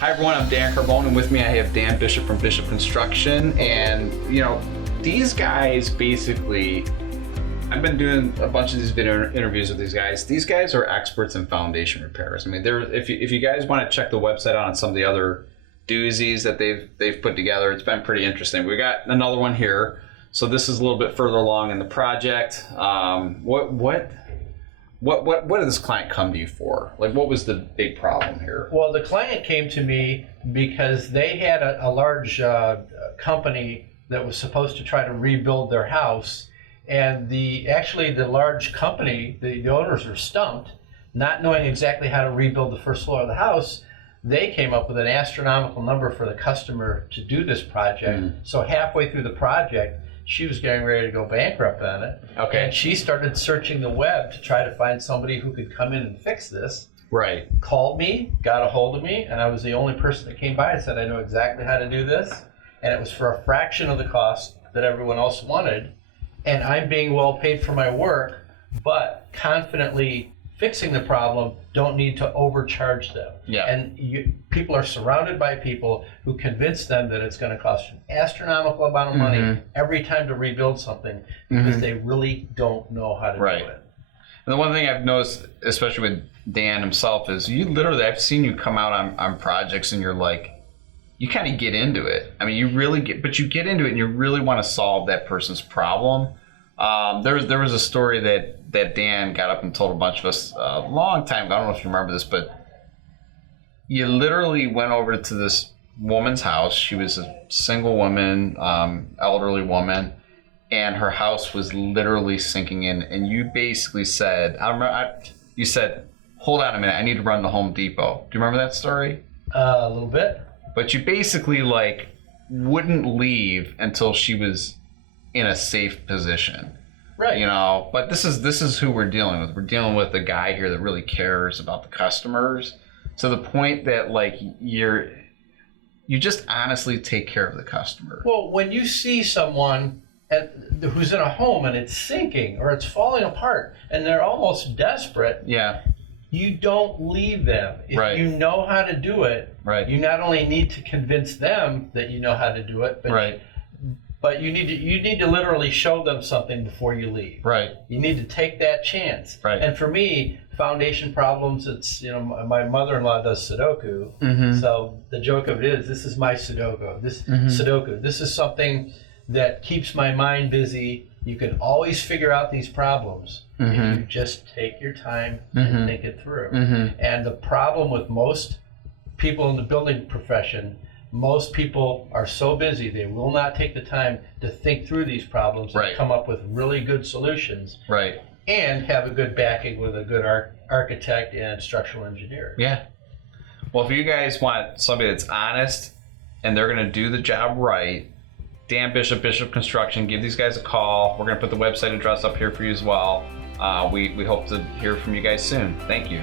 Hi everyone, I'm Dan Carbone, and with me I have Dan Bishop from Bishop Construction. And you know, these guys basically, I've been doing a bunch of these video interviews with these guys. These guys are experts in foundation repairs. I mean, if you guys want to check the website out on some of the other doozies that they've put together, it's been pretty interesting. We got another one here. So this is a little bit further along in the project. What did this client come to you for? Like, what was the big problem here? Well, the client came to me because they had a large company that was supposed to try to rebuild their house, and the large company, the owners were stumped, not knowing exactly how to rebuild the first floor of the house. They came up with an astronomical number for the customer to do this project. So halfway through the project, she was getting ready to go bankrupt on it. Okay. And she started searching the web to try to find somebody who could come in and fix this. Right. Called me, got a hold of me, and I was the only person that came by and said, I know exactly how to do this. And it was for a fraction of the cost that everyone else wanted. And I'm being well paid for my work, but confidently fixing the problem, don't need to overcharge them. Yeah. And people are surrounded by people who convince them that it's going to cost an astronomical amount of money every time to rebuild something because they really don't know how to do it. And the one thing I've noticed, especially with Dan himself, is you literally, I've seen you come out on projects and you're like, you kind of get into it. I mean, you really get into it and you really want to solve that person's problem. There was a story that Dan got up and told a bunch of us a long time ago. I don't know if you remember this, but you literally went over to this woman's house. She was a single woman, elderly woman, and her house was literally sinking in. And you basically said, you said, hold on a minute, I need to run to Home Depot. Do you remember that story? A little bit. But you basically wouldn't leave until she was in a safe position. Right. You know, but this is who we're dealing with. We're dealing with a guy here that really cares about the customers. To the point that you just honestly take care of the customer. Well, when you see someone who's in a home and it's sinking or it's falling apart and they're almost desperate, you don't leave them. If you know how to do it, you not only need to convince them that you know how to do it, but you need to literally show them something before you leave. Right. You need to take that chance. Right. And for me, foundation problems, it's, my mother-in-law does Sudoku. So the joke of it is, this is my Sudoku. Sudoku. This is something that keeps my mind busy. You can always figure out these problems if you just take your time and think it through. And the problem with most people in the building profession, most people are so busy they will not take the time to think through these problems and come up with really good solutions. Right. And have a good backing with a good architect and structural engineer. Yeah. Well, if you guys want somebody that's honest and they're going to do the job right, Dan Bishop, Bishop Construction, give these guys a call. We're going to put the website address up here for you as well. We hope to hear from you guys soon. Thank you.